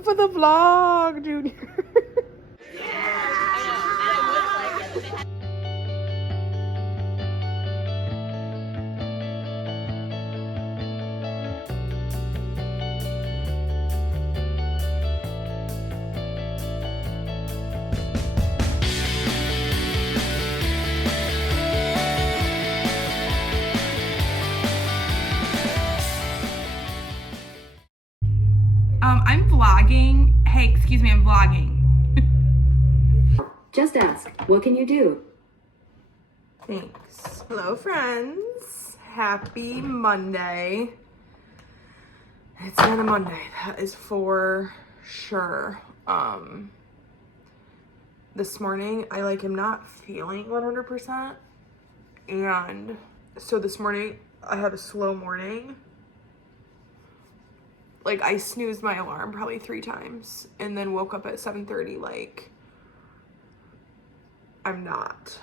up for the vlog, Junior. I'm vlogging. Hey, excuse me, I'm vlogging. Just ask, what can you do? Thanks. Hello, friends. Happy Monday. It's been a Monday, that is for sure. This morning, I am not feeling 100%. And so this morning, I had a slow morning. I snoozed my alarm probably 3 times and then woke up at 7:30 I'm not.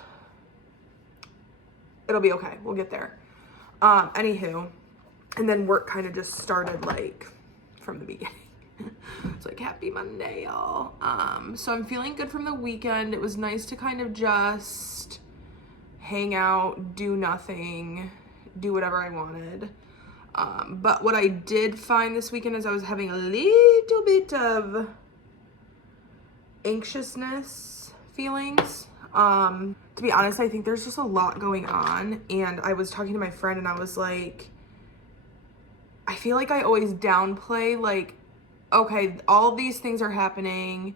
It'll be okay. We'll get there. Anywho, and then work kind of just started from the beginning. It's happy Monday, y'all. So I'm feeling good from the weekend. It was nice to kind of just hang out, do nothing, do whatever I wanted. But what I did find this weekend is I was having a little bit of anxiousness feelings. To be honest, I think there's just a lot going on. And I was talking to my friend and I was like, I feel like I always downplay, okay, all these things are happening.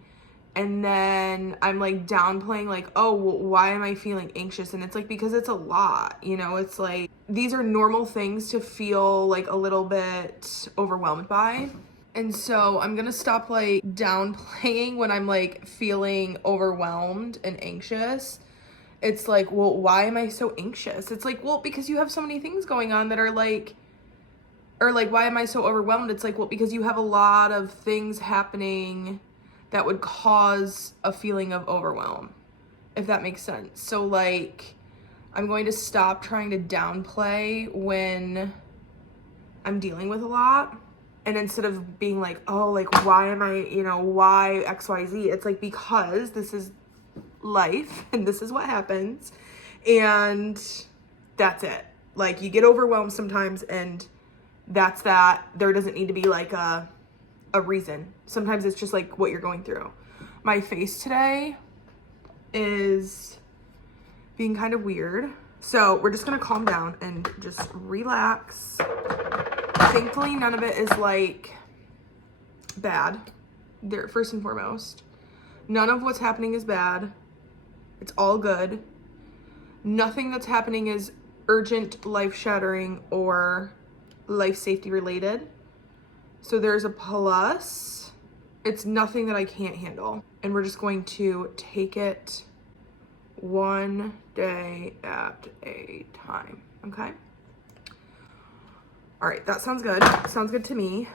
And then I'm downplaying oh, well, why am I feeling anxious? And it's because it's a lot, it's these are normal things to feel a little bit overwhelmed by. And so I'm gonna stop downplaying when I'm feeling overwhelmed and anxious. It's well, why am I so anxious? It's well, because you have so many things going on that are or why am I so overwhelmed? It's well, because you have a lot of things happening that would cause a feeling of overwhelm, if that makes sense. So I'm going to stop trying to downplay when I'm dealing with a lot. And instead of being oh, why am I, why XYZ? It's because this is life and this is what happens. And that's it. You get overwhelmed sometimes and that's that. There doesn't need to be a reason. Sometimes it's just what you're going through. My face today is being kind of weird. So we're just gonna calm down and just relax. Thankfully, none of it is bad. There, first and foremost, none of what's happening is bad. It's all good. Nothing that's happening is urgent, life-shattering, or life safety related. So there's a plus. It's nothing that I can't handle. And we're just going to take it one day at a time, okay? All right, that sounds good. Sounds good to me.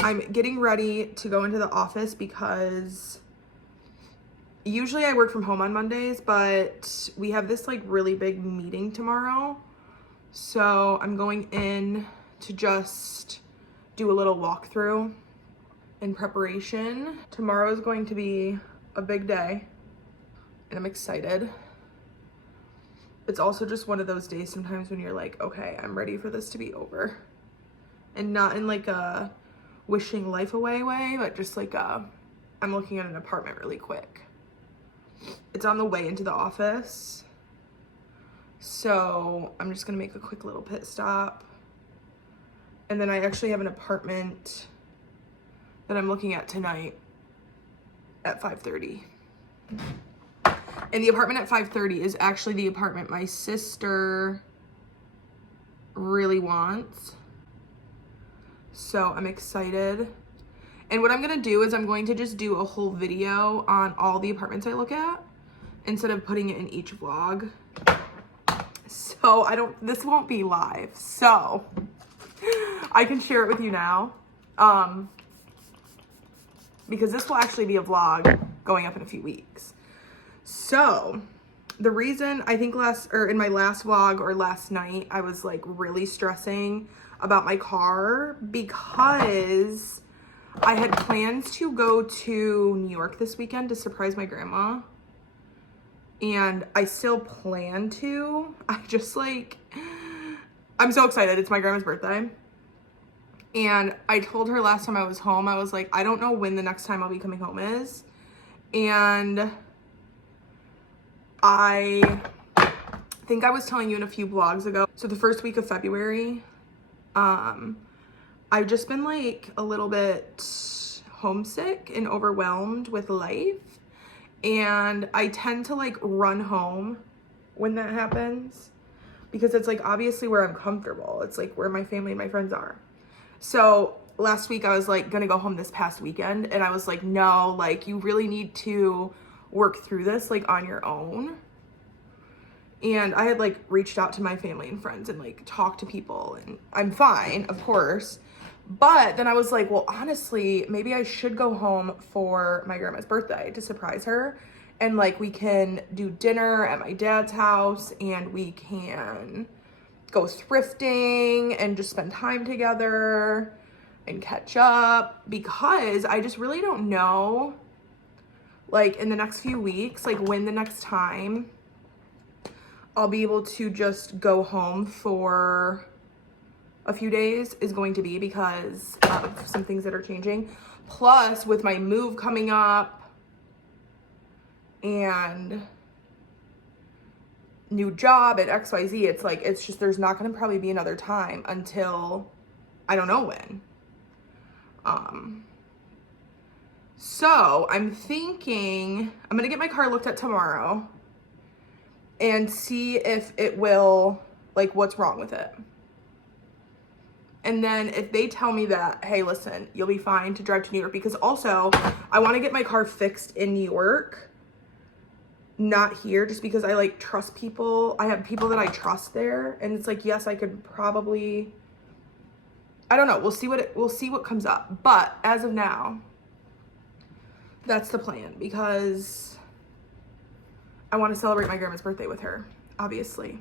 I'm getting ready to go into the office because usually I work from home on Mondays, but we have this really big meeting tomorrow. So I'm going in to just do a little walkthrough in preparation. Tomorrow is going to be a big day and I'm excited. It's also just one of those days sometimes when you're okay, I'm ready for this to be over. And not in a wishing life away way, but just I'm looking at an apartment really quick. It's on the way into the office. So I'm just gonna make a quick little pit stop. And then I actually have an apartment that I'm looking at tonight at 5:30. And the apartment at 5:30 is actually the apartment my sister really wants. So I'm excited. And what I'm gonna do is I'm going to just do a whole video on all the apartments I look at instead of putting it in each vlog. So this won't be live. So I can share it with you now. Because this will actually be a vlog going up in a few weeks. So the reason I think in my last vlog or last night, I was really stressing about my car because I had plans to go to New York this weekend to surprise my grandma. And I still plan to. I'm so excited. It's my grandma's birthday. And I told her last time I was home, I was like, I don't know when the next time I'll be coming home is. And I think I was telling you in a few vlogs ago. So the first week of February, I've just been like a little bit homesick and overwhelmed with life. And I tend to like run home when that happens because it's like obviously where I'm comfortable. It's like where my family and my friends are. So last week I was like gonna go home this past weekend and I was like, no, like you really need to work through this like on your own. And I had like reached out to my family and friends and like talked to people, and I'm fine, of course. But then I was like, well, honestly, maybe I should go home for my grandma's birthday to surprise her. And like we can do dinner at my dad's house and we can go thrifting and just spend time together and catch up, because I just really don't know, like in the next few weeks, like when the next time I'll be able to just go home for a few days is going to be, because of some things that are changing. Plus with my move coming up and new job at XYZ, it's like, it's just, there's not going to probably be another time until I don't know when. So I'm thinking I'm going to get my car looked at tomorrow and see if it will, like, what's wrong with it. And then if they tell me that, hey, listen, you'll be fine to drive to New York, because also I want to get my car fixed in New York, not here, just because I like trust people. I have people that I trust there, and it's like, yes, I could probably, I don't know. We'll see what comes up. But as of now, that's the plan, because I want to celebrate my grandma's birthday with her, obviously.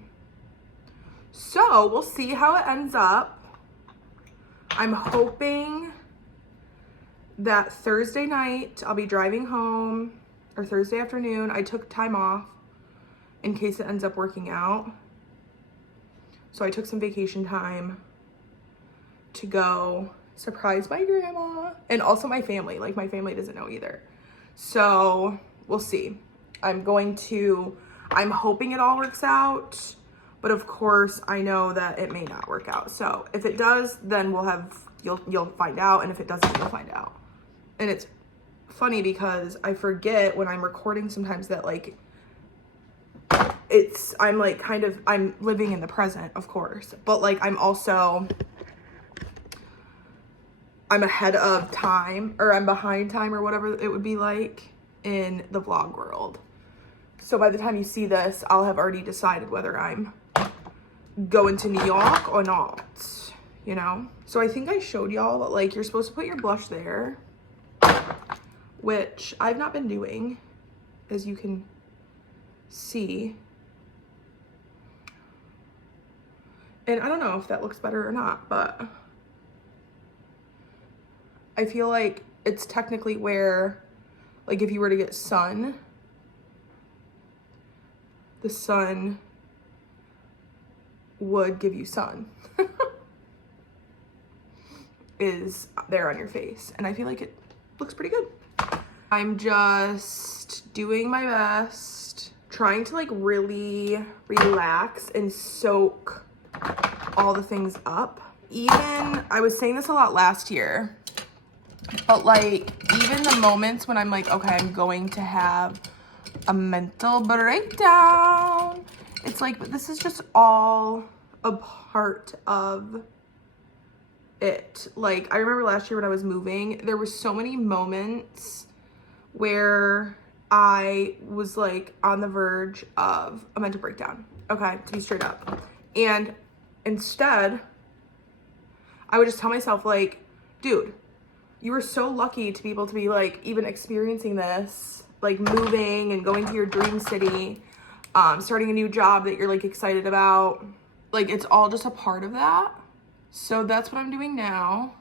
So we'll see how it ends up. I'm hoping that Thursday night I'll be driving home, or Thursday afternoon. I took time off in case it ends up working out. So I took some vacation time to go surprise my grandma, and also my family. Like my family doesn't know either. So we'll see. I'm hoping it all works out. But of course, I know that it may not work out. So if it does, then you'll find out. And if it doesn't, you'll find out. And it's funny because I forget when I'm recording sometimes that like, I'm living in the present, of course. But like, I'm ahead of time, or I'm behind time, or whatever it would be like in the vlog world. So by the time you see this, I'll have already decided whether I'm going to New York or not, you know? So I think I showed y'all that like you're supposed to put your blush there, which I've not been doing, as you can see. And I don't know if that looks better or not, but I feel like it's technically where, like if you were to get sun, the sun would give you sun is there on your face, and I feel like it looks pretty good. I'm just doing my best, trying to like really relax and soak all the things up. Even, I was saying this a lot last year, but like even the moments when I'm like, okay, I'm going to have a mental breakdown, it's like, this is just all a part of it. Like, I remember last year when I was moving, there were so many moments where I was like on the verge of a mental breakdown, okay, to be straight up. And instead, I would just tell myself like, dude, you were so lucky to be able to be like even experiencing this, like moving and going to your dream city, starting a new job that you're like excited about. Like, it's all just a part of that. So that's what I'm doing now.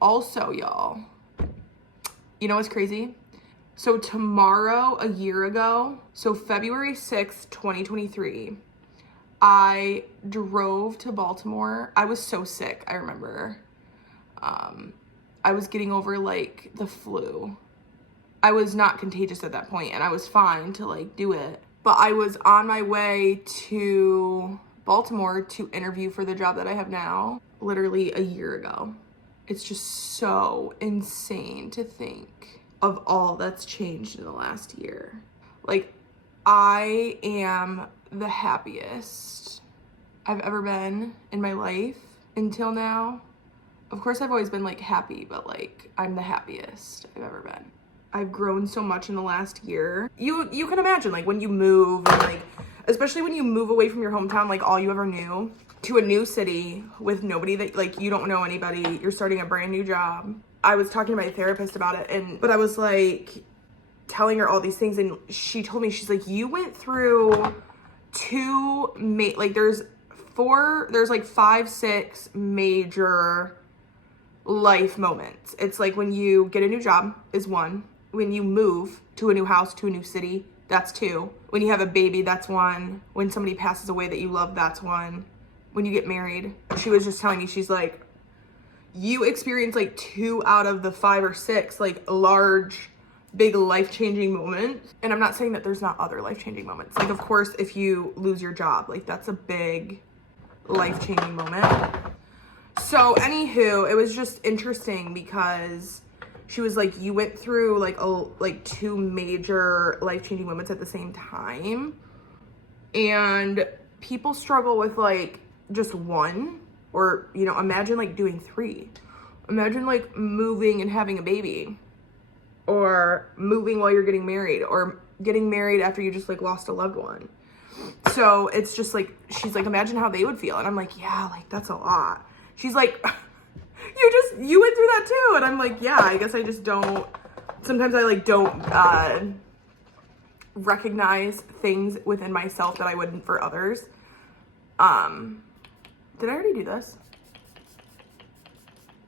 Also, y'all, you know what's crazy? So tomorrow, a year ago, so February 6th, 2023, I drove to Baltimore. I was so sick, I remember. I was getting over like the flu. I was not contagious at that point and I was fine to like do it. But I was on my way to Baltimore to interview for the job that I have now, literally a year ago. It's just so insane to think of all that's changed in the last year. Like, I am the happiest I've ever been in my life until now. Of course, I've always been like happy, but like I'm the happiest I've ever been. I've grown so much in the last year. You can imagine like when you move and like, especially when you move away from your hometown, like all you ever knew, to a new city with nobody that like, you don't know anybody, you're starting a brand new job. I was talking to my therapist about it but I was like telling her all these things and she told me, she's like, you went through there's 5, 6 major life moments. It's like when you get a new job is 1. When you move to a new house, to a new city, that's 2. When you have a baby, that's 1. When somebody passes away that you love, that's 1. When you get married. She was just telling me, she's like, you experience like 2 out of the 5 or 6 like large, big life-changing moments. And I'm not saying that there's not other life-changing moments. Like, of course, if you lose your job, like that's a big life-changing moment. So anywho, it was just interesting because she was like, you went through like 2 major life-changing moments at the same time. And people struggle with like just 1, or, you know, imagine like doing 3. Imagine like moving and having a baby, or moving while you're getting married, or getting married after you just like lost a loved one. So it's just like, she's like, imagine how they would feel. And I'm like, yeah, like that's a lot. She's like, you went through that too. And I'm like, yeah, I guess I just don't, sometimes I like don't recognize things within myself that I wouldn't for others. Did I already do this?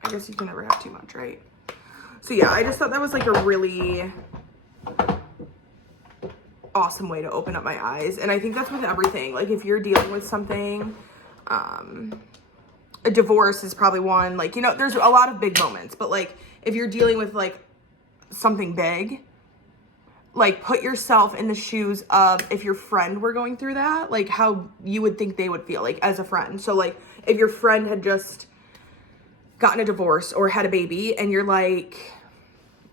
I guess you can never have too much, right? So yeah, I just thought that was like a really awesome way to open up my eyes. And I think that's with everything. Like if you're dealing with something, a divorce is probably one, like, you know, there's a lot of big moments, but like if you're dealing with like something big, like put yourself in the shoes of if your friend were going through that, like how you would think they would feel like as a friend. So like if your friend had just gotten a divorce or had a baby and you're like,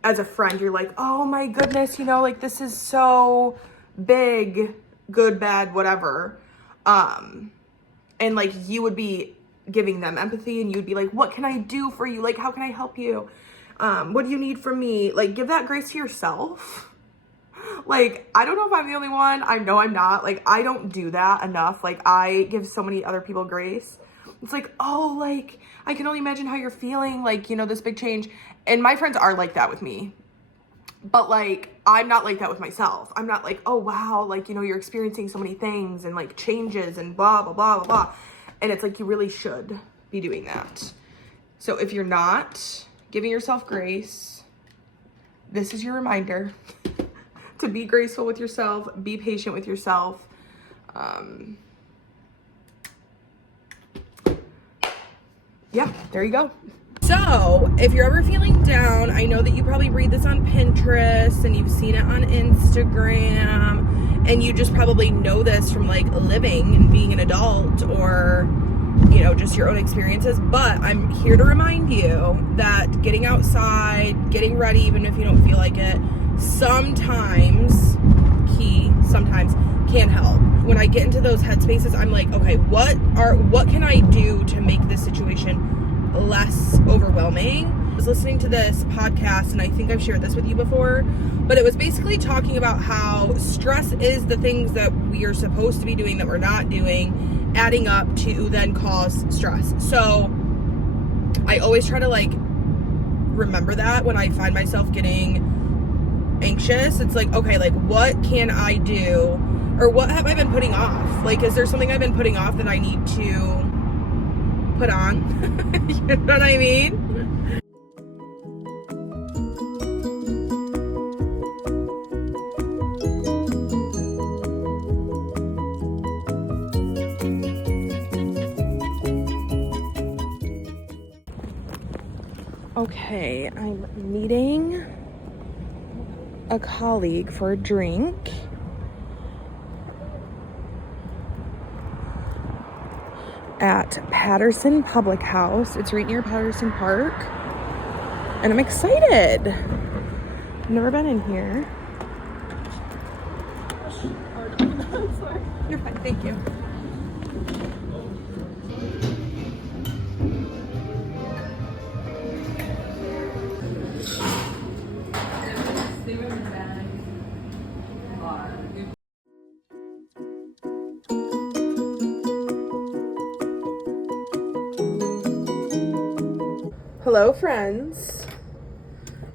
as a friend, you're like, oh my goodness, you know, like this is so big, good, bad, whatever. And like you would be giving them empathy and you'd be like, what can I do for you? Like, how can I help you? What do you need from me? Like, give that grace to yourself. Like, I don't know if I'm the only one. I know I'm not. Like, I don't do that enough. Like, I give so many other people grace. It's like, oh, like, I can only imagine how you're feeling. Like, you know, this big change. And my friends are like that with me. But, like, I'm not like that with myself. I'm not like, oh, wow, like, you know, you're experiencing so many things and, like, changes and blah, blah, blah, blah, blah. And it's like, you really should be doing that. So if you're not giving yourself grace, this is your reminder to be graceful with yourself, be patient with yourself. Yeah, there you go. So if you're ever feeling down, I know that you probably read this on Pinterest and you've seen it on Instagram, and you just probably know this from like living and being an adult, or, you know, just your own experiences. But I'm here to remind you that getting outside, getting ready, even if you don't feel like it, sometimes can help. When I get into those headspaces, I'm like, okay, what can I do to make this situation less overwhelming? I was listening to this podcast, and I think I've shared this with you before, but it was basically talking about how stress is the things that we are supposed to be doing that we're not doing, adding up to then cause stress. So I always try to like remember that when I find myself getting anxious. It's like, okay, like what can I do, or what have I been putting off? Like, is there something I've been putting off that I need to put on? You know what I mean? Okay, I'm meeting a colleague for a drink. At Patterson Public House. It's right near Patterson Park. And I'm excited. I've never been in here. You're fine, thank you. Hello, friends.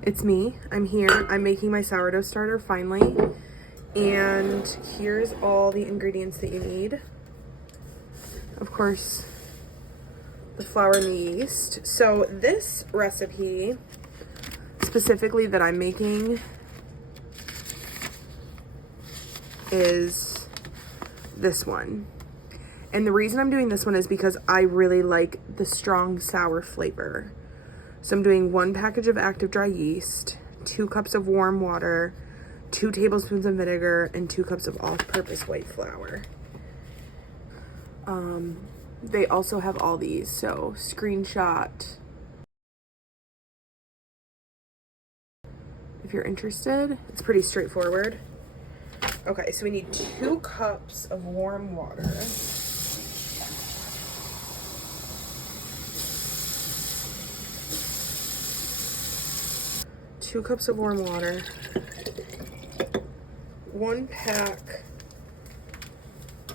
It's me. I'm here. I'm making my sourdough starter finally. And here's all the ingredients that you need. Of course, the flour and the yeast. So this recipe, specifically that I'm making, is this one. And the reason I'm doing this one is because I really like the strong sour flavor. So I'm doing 1 package of active dry yeast, 2 cups of warm water, 2 tablespoons of vinegar, and 2 cups of all-purpose white flour. They also have all these, so screenshot if you're interested. It's pretty straightforward. Okay, so we need 2 cups of warm water. Two cups of warm water, 1 pack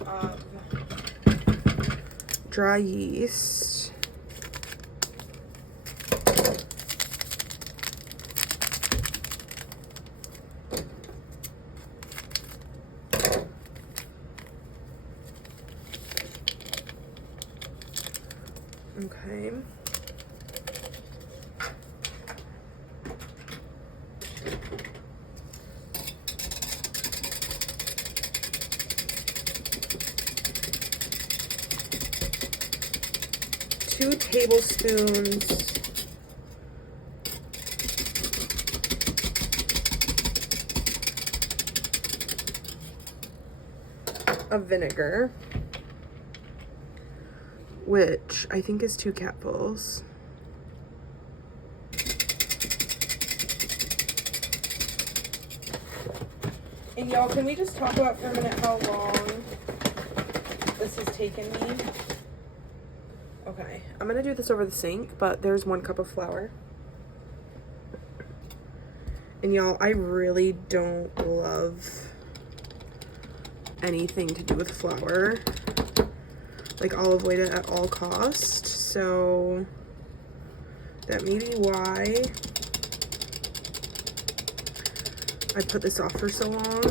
of dry yeast, okay, 2 tablespoons of vinegar, which I think is 2 capfuls. And y'all, can we just talk about for a minute how long this has taken me? Okay, I'm gonna do this over the sink, but there's 1 cup of flour. And y'all, I really don't love anything to do with flour. Like, I'll avoid it at all costs, so that may be why I put this off for so long.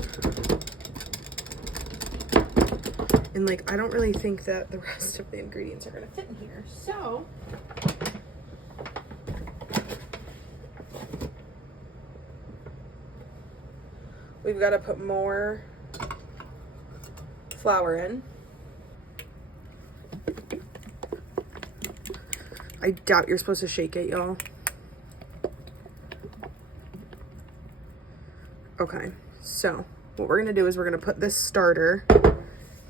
And like, I don't really think that the rest of the ingredients are gonna fit in here, so we've got to put more flour in. I doubt you're supposed to shake it, y'all. Okay, so what we're gonna do is we're gonna put this starter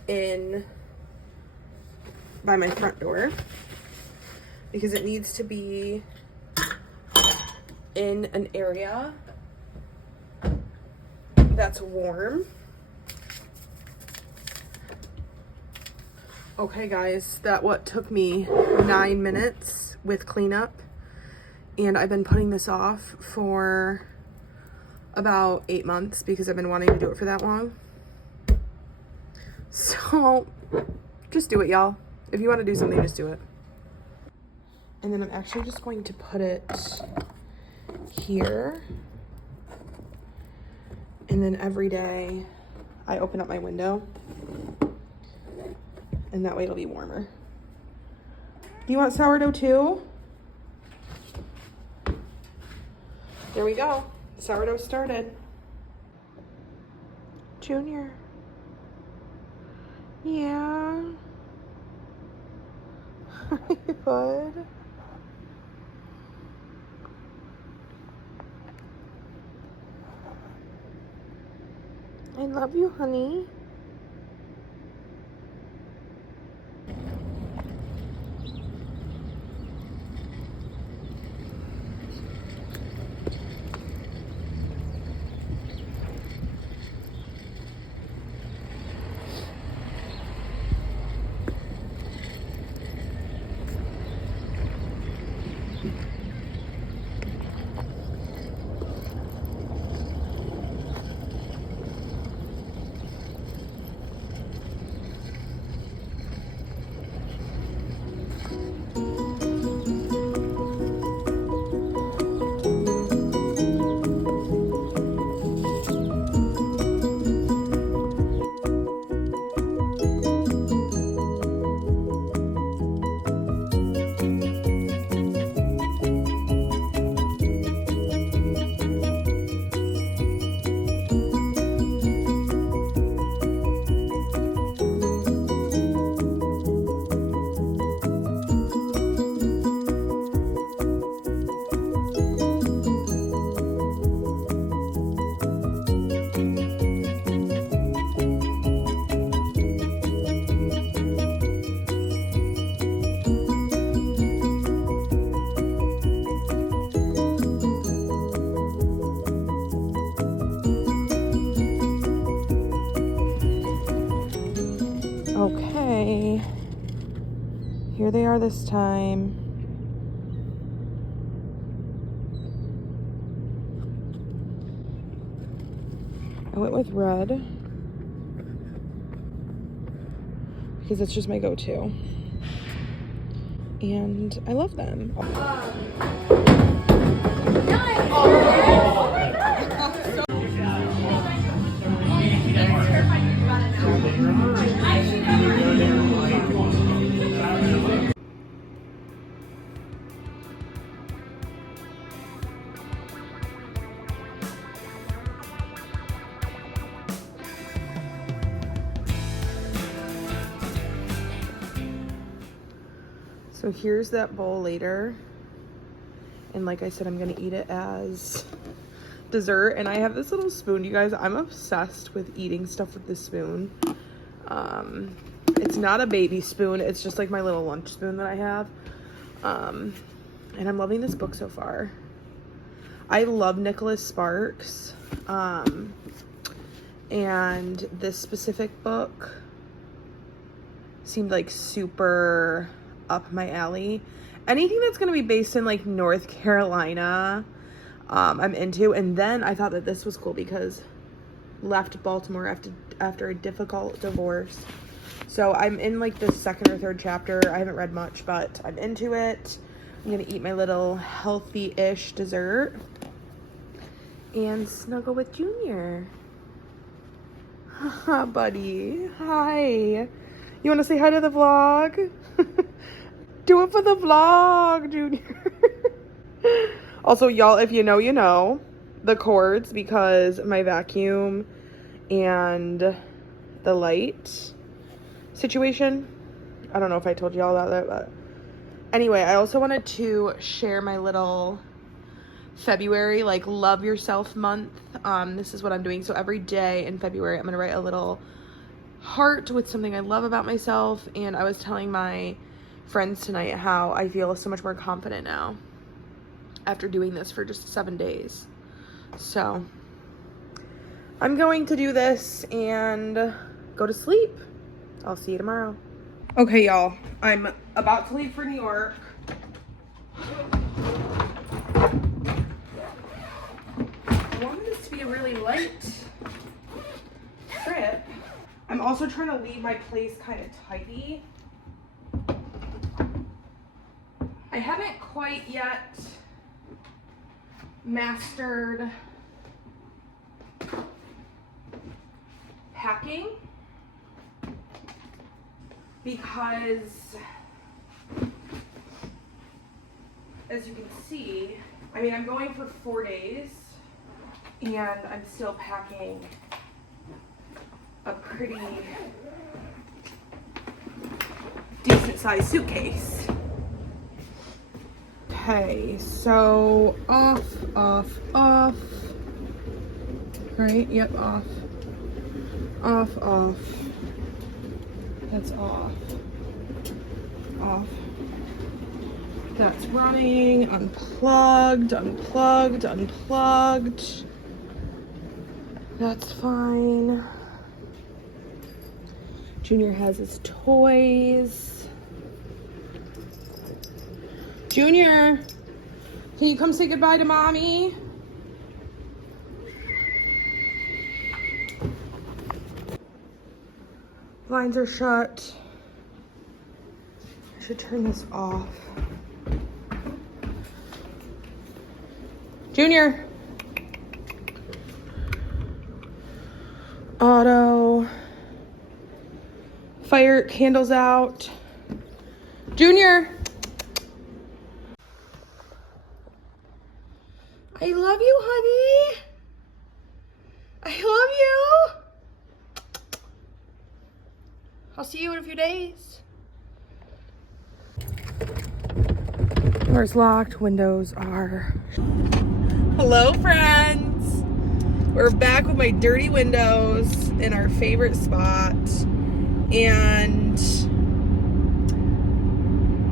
in by my front door because it needs to be in an area that's warm. Okay guys, that what took me 9 minutes with cleanup, and I've been putting this off for about 8 months because I've been wanting to do it for that long. So just do it, y'all. If you want to do something, just do it. And then I'm actually just going to put it here, and then every day I open up my window, and that way it'll be warmer. Do you want sourdough too? There we go. Sourdough started. Junior. Yeah. Hi, bud. I love you, honey. Okay, here they are this time. I went with red because it's just my go-to, and I love them. So here's that bowl later, and like I said, I'm gonna eat it as dessert. And I have this little spoon, you guys. I'm obsessed with eating stuff with this spoon. It's not a baby spoon, it's just like my little lunch spoon that I have. And I'm loving this book so far. I love Nicholas Sparks, and this specific book seemed like super up my alley. Anything that's gonna be based in like North Carolina, I'm into. And then I thought that this was cool because left Baltimore after a difficult divorce. So I'm in like the second or third chapter. I haven't read much, but I'm into it. I'm gonna eat my little healthy-ish dessert and snuggle with Junior. Haha, buddy. Hi. You wanna say hi to the vlog? Do it for the vlog, Junior. Also, y'all, if you know, you know, the cords, because my vacuum and the light situation. I don't know if I told you all that, but anyway, I also wanted to share my little February, like, love yourself month. This is what I'm doing. So every day in February, I'm gonna write a little heart with something I love about myself. And I was telling my friends tonight how I feel so much more confident now after doing this for just 7 days. So I'm going to do this and go to sleep. I'll see you tomorrow. Okay, y'all, I'm about to leave for New York. I wanted this to be a really light trip. I'm also trying to leave my place kind of tidy. I haven't quite yet mastered packing because, as you can see, I mean, I'm going for 4 days and I'm still packing a pretty decent sized suitcase. Okay, so off, right? Yep, off. Off, off. That's off. Off. That's running. Unplugged, unplugged, unplugged. That's fine. Junior has his toys. Junior, can you come say goodbye to mommy? Blinds are shut. I should turn this off. Junior. Auto. Fire candles out. Junior. I love you, honey. I love you. I'll see you in a few days. Doors locked, windows are. Hello, friends. We're back with my dirty windows in our favorite spot. And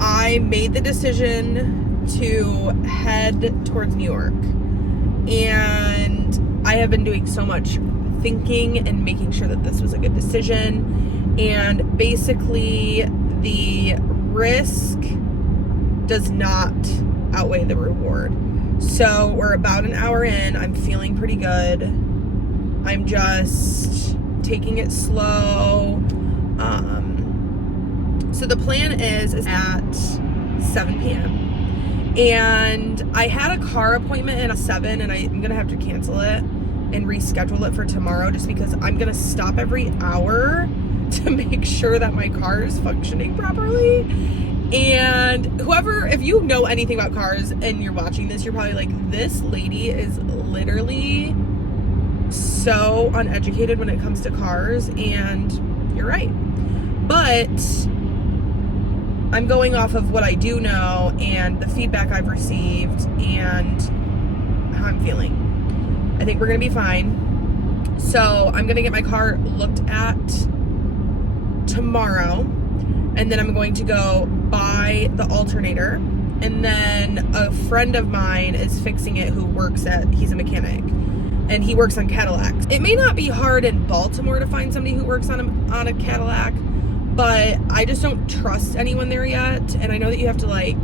I made the decision to head towards New York. And I have been doing so much thinking and making sure that this was a good decision. And basically, the risk does not outweigh the reward. So we're about an hour in. I'm feeling pretty good. I'm just taking it slow. So the plan is at 7 p.m. And I had a car appointment at 7, and I'm gonna have to cancel it and reschedule it for tomorrow, just because I'm gonna stop every hour to make sure that my car is functioning properly. And whoever, if you know anything about cars and you're watching this, you're probably like, this lady is literally so uneducated when it comes to cars, and you're right. But I'm going off of what I do know and the feedback I've received and how I'm feeling. I think we're gonna be fine. So I'm gonna get my car looked at tomorrow, and then I'm going to go buy the alternator, and then a friend of mine is fixing it he's a mechanic, and he works on Cadillacs. It may not be hard in Baltimore to find somebody who works on a Cadillac, but I just don't trust anyone there yet. And I know that you have to, like,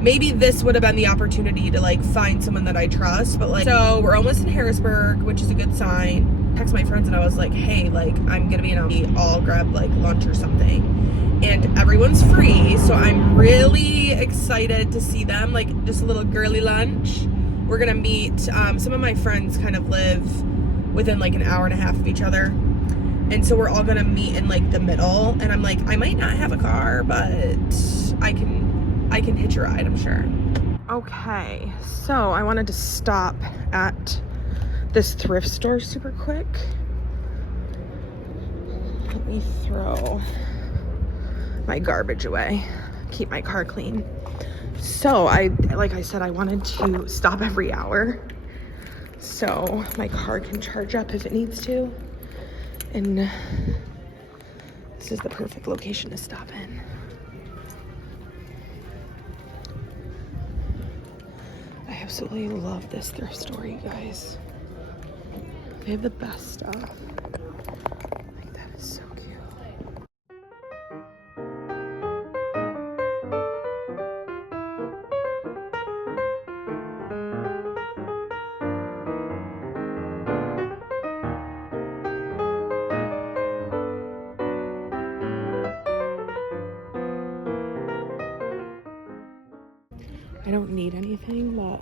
maybe this would have been the opportunity to, like, find someone that I trust. But, like, so we're almost in Harrisburg, which is a good sign. I texted my friends and I was like, hey, like, I'm gonna be in LA, I'll grab like lunch or something. And everyone's free, so I'm really excited to see them, like just a little girly lunch. We're gonna meet, some of my friends kind of live within like an hour and a half of each other. And so we're all gonna meet in like the middle. And I'm like, I might not have a car, but I can hitch a ride, I'm sure. Okay, so I wanted to stop at this thrift store super quick. Let me throw my garbage away, keep my car clean. So like I said, I wanted to stop every hour so my car can charge up if it needs to. And this is the perfect location to stop in. I absolutely love this thrift store, you guys. They have the best stuff. Like, that is so cute. I don't need anything, but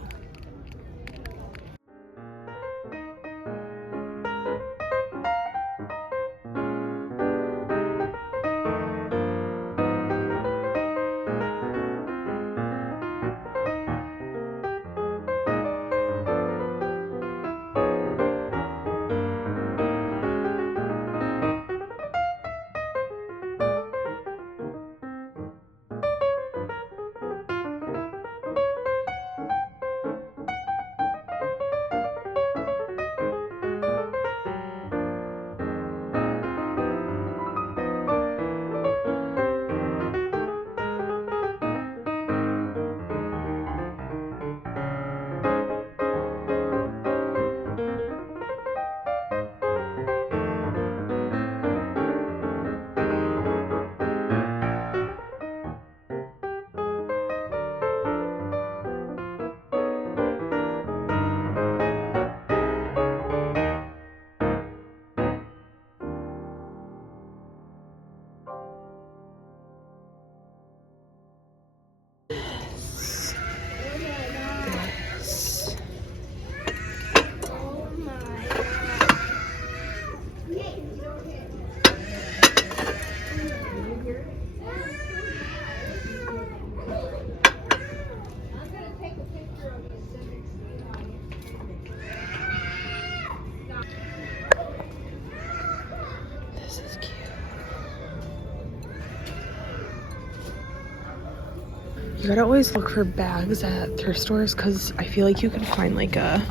You gotta always look for bags at thrift stores because I feel like you can find like a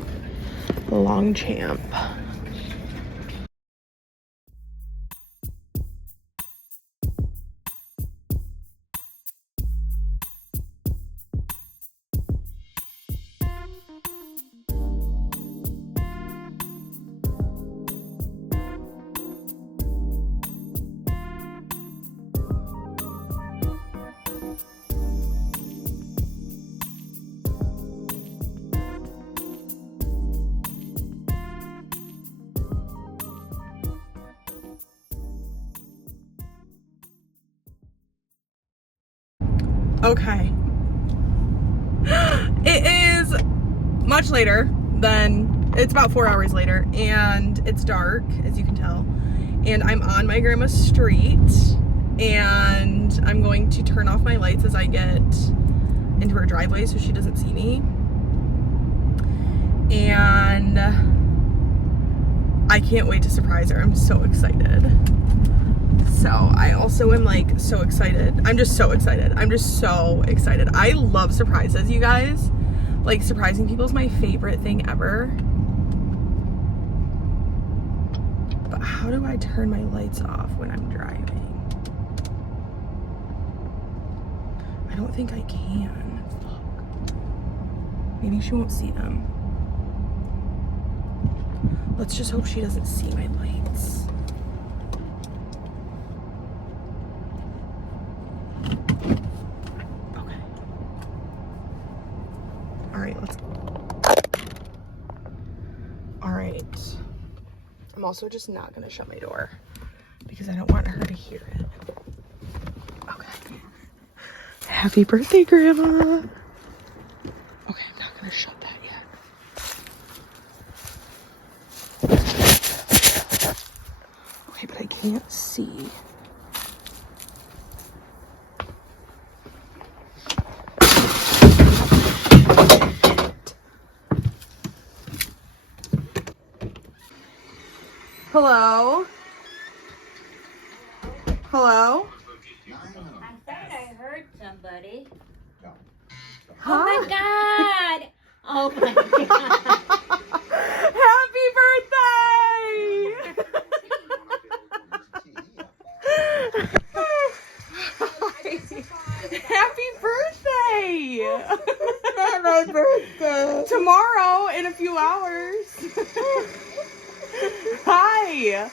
Longchamp. Okay. It is much later than, it's about 4 hours later, and it's dark, as you can tell. And I'm on my grandma's street, and I'm going to turn off my lights as I get into her driveway so she doesn't see me. And I can't wait to surprise her. I'm so excited. So I also am like so excited. I'm just so excited. I'm just so excited. I love surprises, you guys. Like, surprising people is my favorite thing ever. But how do I turn my lights off when I'm driving? I don't think I can. Fuck. Maybe she won't see them. Let's just hope she doesn't see my lights. Okay. All right, let's go. All right. I'm also just not gonna shut my door because I don't want her to hear it. Okay. Happy birthday, Grandma. Okay, I'm not gonna shut that yet. Okay, but I can't see. Hello? Hello? I thought I heard somebody. Huh? Oh my God! Oh my God! Happy birthday! Happy birthday! My birthday! Tomorrow in a few hours. Hi.